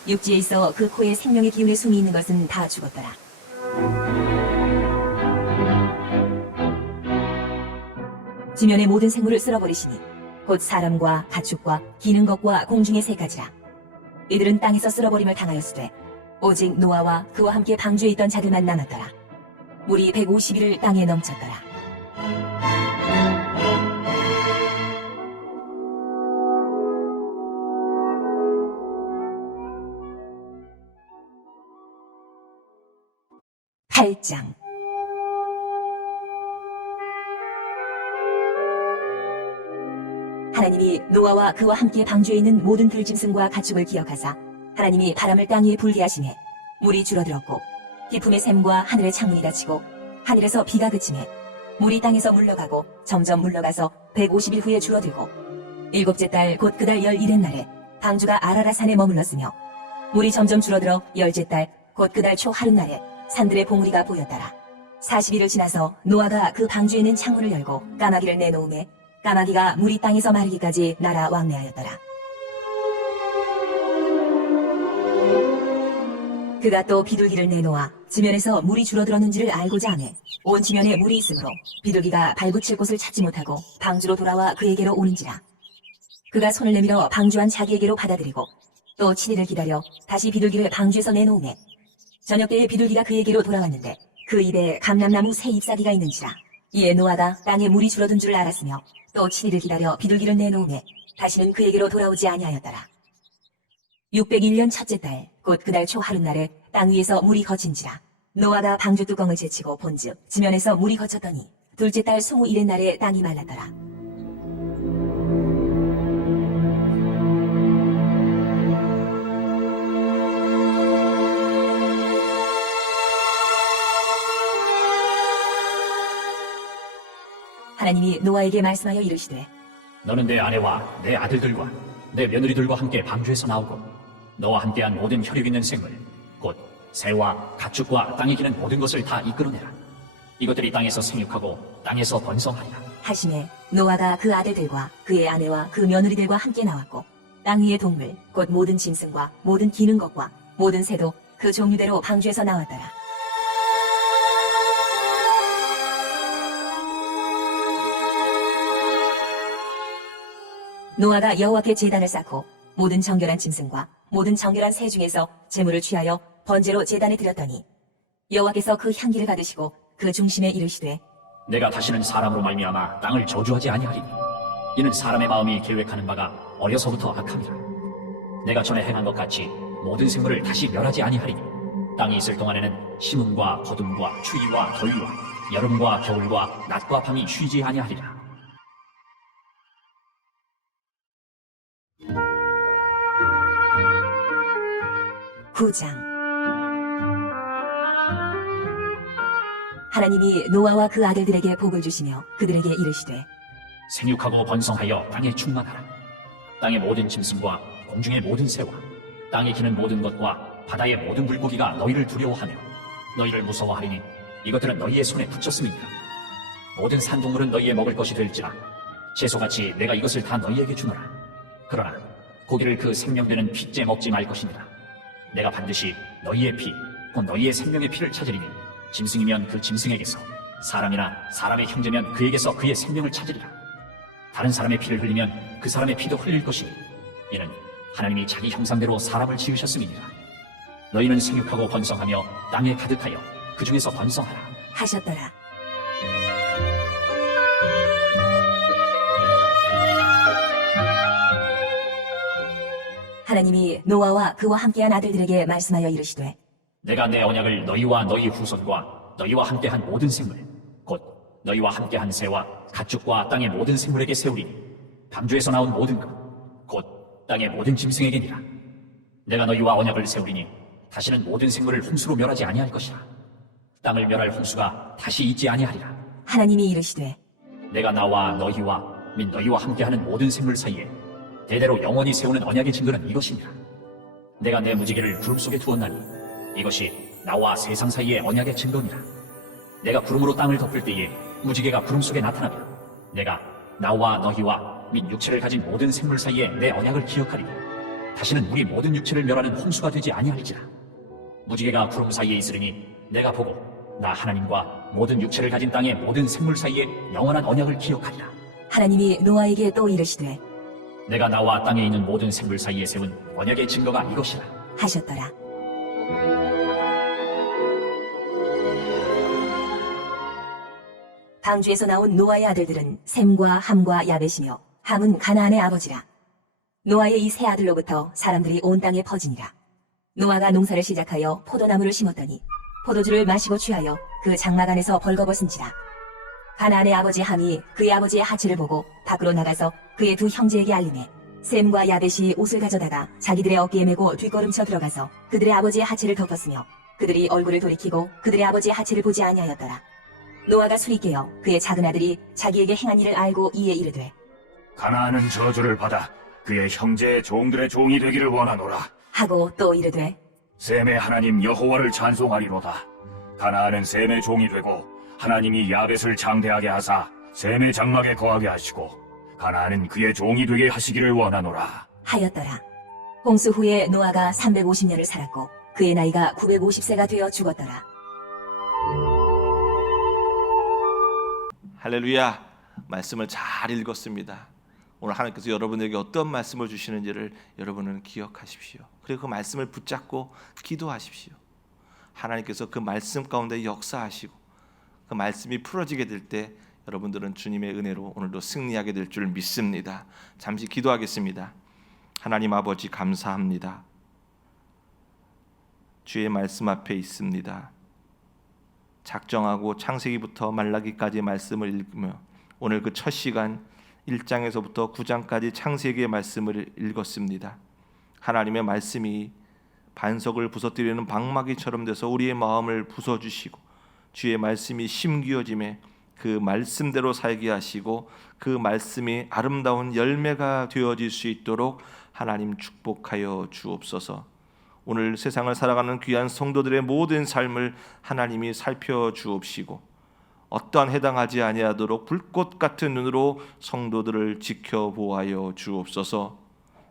육지에 있어 그 코에 생명의 기운의 숨이 있는 것은 다 죽었더라. 지면의 모든 생물을 쓸어버리시니 곧 사람과 가축과 기는 것과 공중의 새까지라. 이들은 땅에서 쓸어버림을 당하였으되 오직 노아와 그와 함께 방주에 있던 자들만 남았더라. 물이 150일을 땅에 넘쳤더라. (8장) 하나님이 노아와 그와 함께 방주에 있는 모든 들짐승과 가축을 기억하사 하나님이 바람을 땅 위에 불게 하시매 물이 줄어들었고 기품의 샘과 하늘의 창문이 닫히고 하늘에서 비가 그치매 물이 땅에서 물러가고 점점 물러가서 150일 후에 줄어들고 일곱째 달 곧 그달 11의 날에 방주가 아라라산에 머물렀으며 물이 점점 줄어들어 열째 달 곧 그 달 초 하룻날에 산들의 봉우리가 보였더라. 40일을 지나서 노아가 그 방주에 있는 창문을 열고 까마귀를 내놓음에 까마귀가 물이 땅에서 마르기까지 날아 왕래하였더라. 그가 또 비둘기를 내놓아 지면에서 물이 줄어들었는지를 알고자 하매 온 지면에 물이 있으므로 비둘기가 발붙일 곳을 찾지 못하고 방주로 돌아와 그에게로 오는지라. 그가 손을 내밀어 방주 안 자기에게로 받아들이고 또 7일을 기다려 다시 비둘기를 방주에서 내놓으매 저녁때에 비둘기가 그에게로 돌아왔는데 그 입에 감람나무 새 잎사귀가 있는지라. 이에 노아가 땅에 물이 줄어든 줄 알았으며 또 7일을 기다려 비둘기를 내놓으매 다시는 그에게로 돌아오지 아니하였더라. 601년 첫째 달 곧 그 달 초 하룻날에 땅 위에서 물이 거친지라. 노아가 방주 뚜껑을 제치고 본즉 지면에서 물이 거쳤더니 둘째 달 21의 날에 땅이 말랐더라. 하나님이 노아에게 말씀하여 이르시되 너는 내 아내와 내 아들들과 내 며느리들과 함께 방주에서 나오고 너와 함께한 모든 혈육 있는 생물 곧 새와 가축과 땅에 기는 모든 것을 다 이끌어내라. 이것들이 땅에서 생육하고 땅에서 번성하리라. 하심에 노아가 그 아들들과 그의 아내와 그 며느리들과 함께 나왔고 땅 위의 동물 곧 모든 짐승과 모든 기는 것과 모든 새도 그 종류대로 방주에서 나왔더라. 노아가 여호와께 제단을 쌓고 모든 정결한 짐승과 모든 정결한 새 중에서 제물을 취하여 번제로 제단에 드렸더니 여호와께서 그 향기를 받으시고 그 중심에 이르시되 내가 다시는 사람으로 말미암아 땅을 저주하지 아니하리니 이는 사람의 마음이 계획하는 바가 어려서부터 악함이라. 내가 전에 행한 것 같이 모든 생물을 다시 멸하지 아니하리니 땅이 있을 동안에는 심음과 거둠과 추위와 더위와 여름과 겨울과 낮과 밤이 쉬지 아니하리라. 구장. 하나님이 노아와 그 아들들에게 복을 주시며 그들에게 이르시되 생육하고 번성하여 땅에 충만하라. 땅의 모든 짐승과 공중의 모든 새와 땅에 기는 모든 것과 바다의 모든 물고기가 너희를 두려워하며 너희를 무서워하리니 이것들은 너희의 손에 붙였음이니라. 모든 산동물은 너희의 먹을 것이 될지라 채소같이 내가 이것을 다 너희에게 주노라. 그러나 고기를 그 생명되는 피째 먹지 말 것이니라. 내가 반드시 너희의 피, 곧 너희의 생명의 피를 찾으리니 짐승이면 그 짐승에게서 사람이나 사람의 형제면 그에게서 그의 생명을 찾으리라. 다른 사람의 피를 흘리면 그 사람의 피도 흘릴 것이니 이는 하나님이 자기 형상대로 사람을 지으셨음이니라. 너희는 생육하고 번성하며 땅에 가득하여 그 중에서 번성하라 하셨더라. 하나님이 노아와 그와 함께한 아들들에게 말씀하여 이르시되 내가 내 언약을 너희와 너희 후손과 너희와 함께한 모든 생물 곧 너희와 함께한 새와 가축과 땅의 모든 생물에게 세우리니 방주에서 나온 모든 것 곧 땅의 모든 짐승에게니라. 내가 너희와 언약을 세우리니 다시는 모든 생물을 홍수로 멸하지 아니할 것이라. 땅을 멸할 홍수가 다시 있지 아니하리라. 하나님이 이르시되 내가 나와 너희와 및 너희와 함께하는 모든 생물 사이에 대대로 영원히 세우는 언약의 증거는 이것이니라. 내가 내 무지개를 구름 속에 두었나니 이것이 나와 세상 사이의 언약의 증거니라. 내가 구름으로 땅을 덮을 때에 무지개가 구름 속에 나타나며 내가 나와 너희와 및 육체를 가진 모든 생물 사이에 내 언약을 기억하리니 다시는 우리 모든 육체를 멸하는 홍수가 되지 아니할지라. 무지개가 구름 사이에 있으리니 내가 보고 나 하나님과 모든 육체를 가진 땅의 모든 생물 사이에 영원한 언약을 기억하리라. 하나님이 노아에게 또 이르시되 내가 나와 땅에 있는 모든 생물 사이에 세운 언약의 증거가 이것이라 하셨더라. 방주에서 나온 노아의 아들들은 셈과 함과 야벳이며 함은 가나안의 아버지라. 노아의 이 세 아들로부터 사람들이 온 땅에 퍼지니라. 노아가 농사를 시작하여 포도나무를 심었더니 포도주를 마시고 취하여 그 장막 안에서 벌거벗은지라. 가나안의 아버지 함이 그의 아버지의 하체를 보고 밖으로 나가서 그의 두 형제에게 알리매 셈과 야벳이 옷을 가져다가 자기들의 어깨에 메고 뒷걸음쳐 들어가서 그들의 아버지의 하체를 덮었으며 그들이 얼굴을 돌이키고 그들의 아버지의 하체를 보지 아니하였더라. 노아가 술이 깨어 그의 작은 아들이 자기에게 행한 일을 알고 이에 이르되 가나안은 저주를 받아 그의 형제의 종들의 종이 되기를 원하노라. 하고 또 이르되 셈의 하나님 여호와를 찬송하리로다. 가나안은 셈의 종이 되고 하나님이 야벳을 장대하게 하사 셈의 장막에 거하게 하시고 가나안은 그의 종이 되게 하시기를 원하노라. 하였더라. 홍수 후에 노아가 350년을 살았고 그의 나이가 950세가 되어 죽었더라. 할렐루야. 말씀을 잘 읽었습니다. 오늘 하나님께서 여러분에게 어떤 말씀을 주시는지를 여러분은 기억하십시오. 그리고 그 말씀을 붙잡고 기도하십시오. 하나님께서 그 말씀 가운데 역사하시고 그 말씀이 풀어지게 될 때 여러분들은 주님의 은혜로 오늘도 승리하게 될 줄 믿습니다. 잠시 기도하겠습니다. 하나님 아버지 감사합니다. 주의 말씀 앞에 있습니다. 작정하고 창세기부터 말라기까지 말씀을 읽으며 오늘 그 첫 시간 1장에서부터 9장까지 창세기의 말씀을 읽었습니다. 하나님의 말씀이 반석을 부서뜨리는 방마귀처럼 돼서 우리의 마음을 부숴주시고 주의 말씀이 심기어짐에 그 말씀대로 살게 하시고 그 말씀이 아름다운 열매가 되어질 수 있도록 하나님 축복하여 주옵소서. 오늘 세상을 살아가는 귀한 성도들의 모든 삶을 하나님이 살펴주옵시고 어떠한 해당하지 아니하도록 불꽃 같은 눈으로 성도들을 지켜보아여 주옵소서.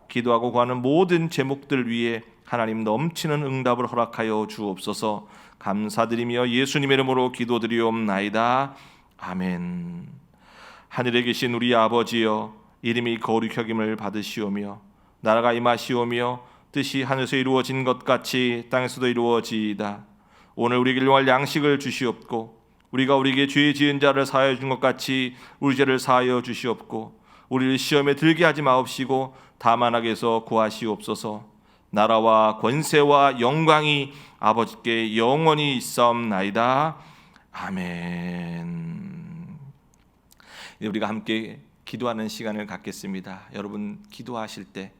기도하고 구하는 모든 제목들 위에 하나님 넘치는 응답을 허락하여 주옵소서. 감사드리며 예수님의 이름으로 기도드리옵나이다. 아멘. 하늘에 계신 우리 아버지여, 이름이 거룩히 여김을 받으시오며 나라가 임하시오며 뜻이 하늘에서 이루어진 것 같이 땅에서도 이루어지이다. 오늘 우리에게 일용할 양식을 주시옵고 우리가 우리에게 죄 지은 자를 사하여 준 것 같이 우리 죄를 사하여 주시옵고 우리를 시험에 들게 하지 마옵시고 다만 악에서 구하시옵소서. 나라와 권세와 영광이 아버지께 영원히 있사옵나이다. 아멘. 이제 우리가 함께 기도하는 시간을 갖겠습니다. 여러분 기도하실 때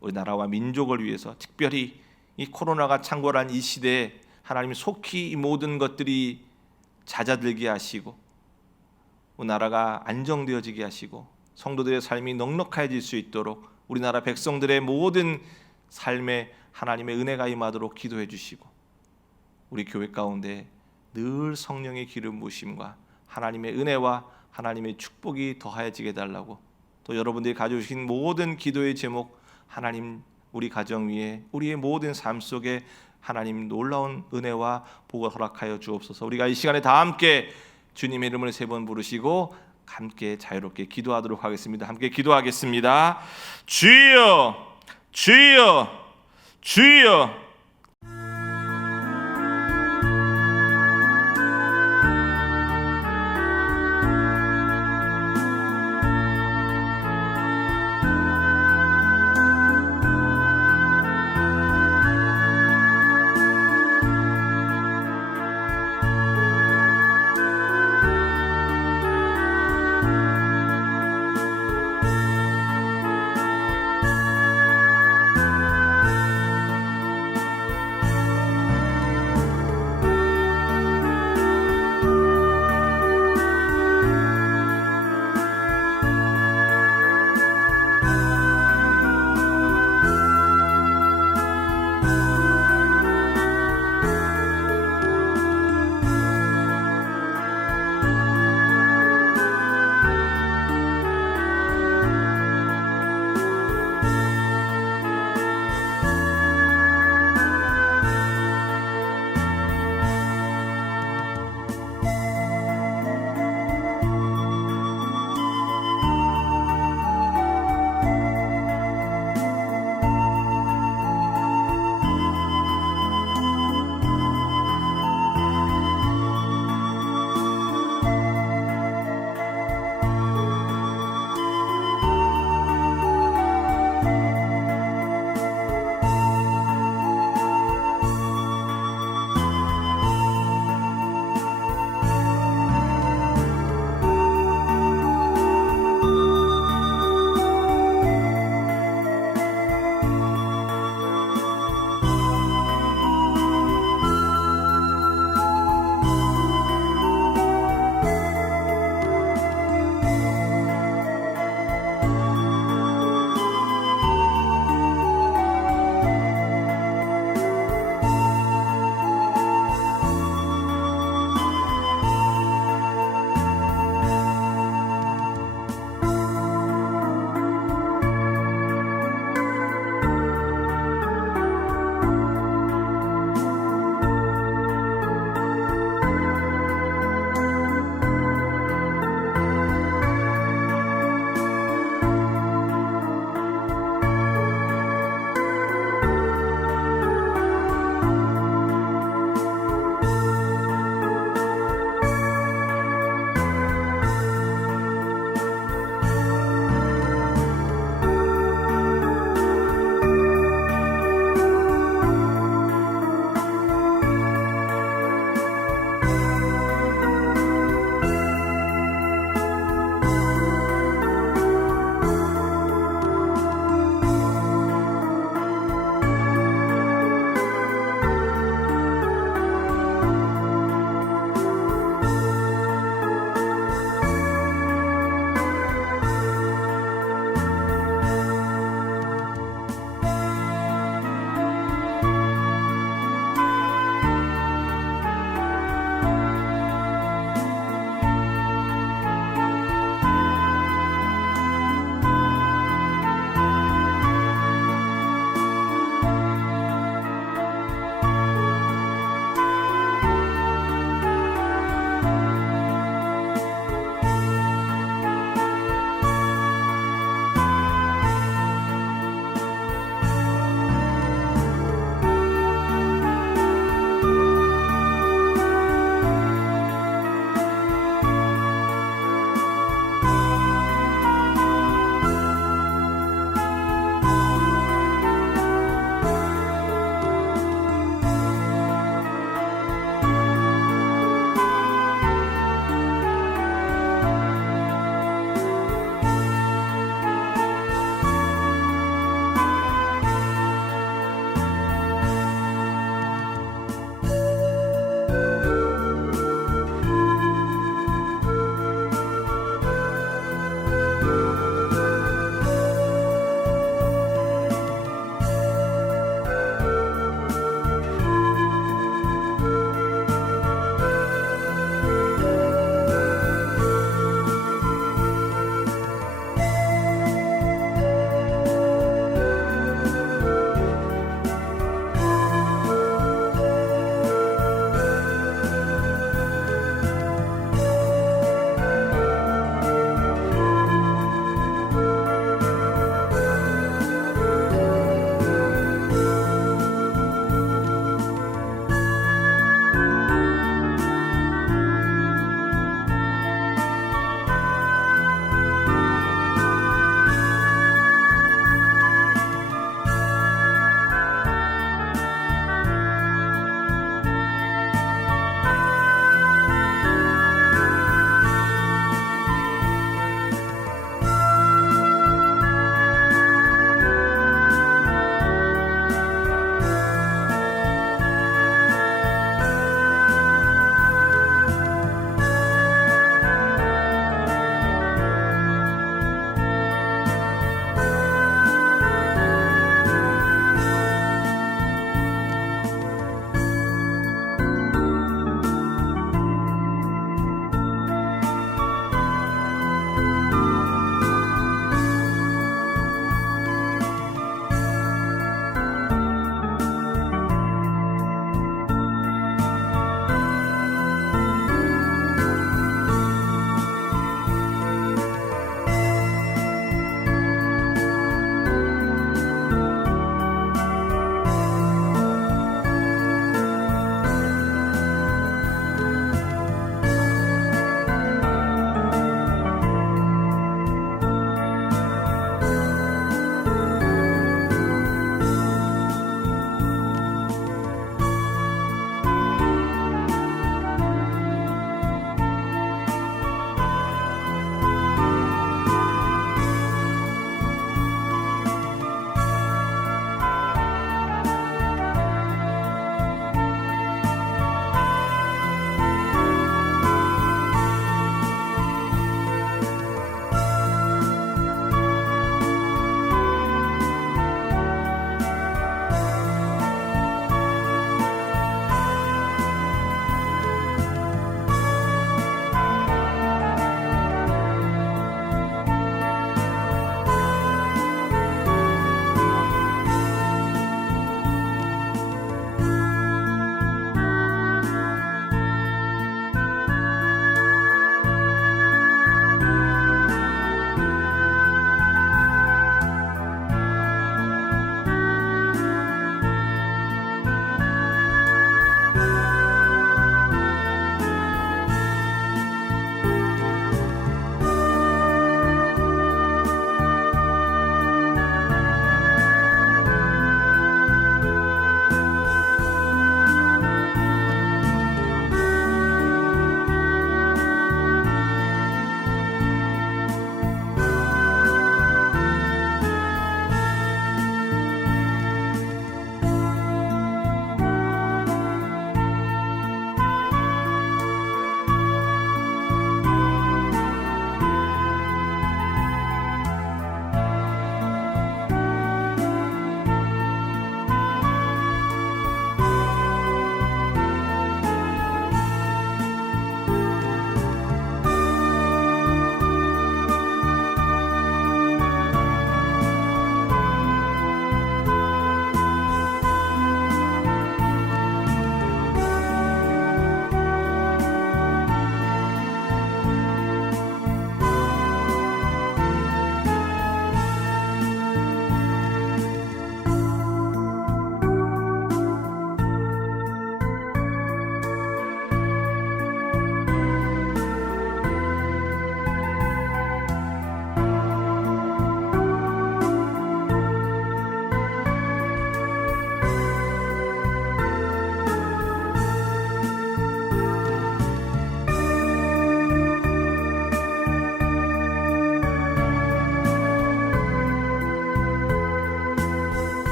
우리 나라와 민족을 위해서 특별히 이 코로나가 창궐한 이 시대에 하나님 속히 이 모든 것들이 잦아들게 하시고 나라가 안정되어지게 하시고 성도들의 삶이 넉넉해질 수 있도록 우리나라 백성들의 모든 삶에 하나님의 은혜가 임하도록 기도해 주시고 우리 교회 가운데 늘 성령의 기름 부으심과 하나님의 은혜와 하나님의 축복이 더하여지게 달라고 또 여러분들이 가져오신 모든 기도의 제목 하나님 우리 가정 위에 우리의 모든 삶 속에 하나님 놀라운 은혜와 복을 허락하여 주옵소서. 우리가 이 시간에 다 함께 주님의 이름을 3번 부르시고 함께 자유롭게 기도하도록 하겠습니다. 함께 기도하겠습니다. 주여 주여 주여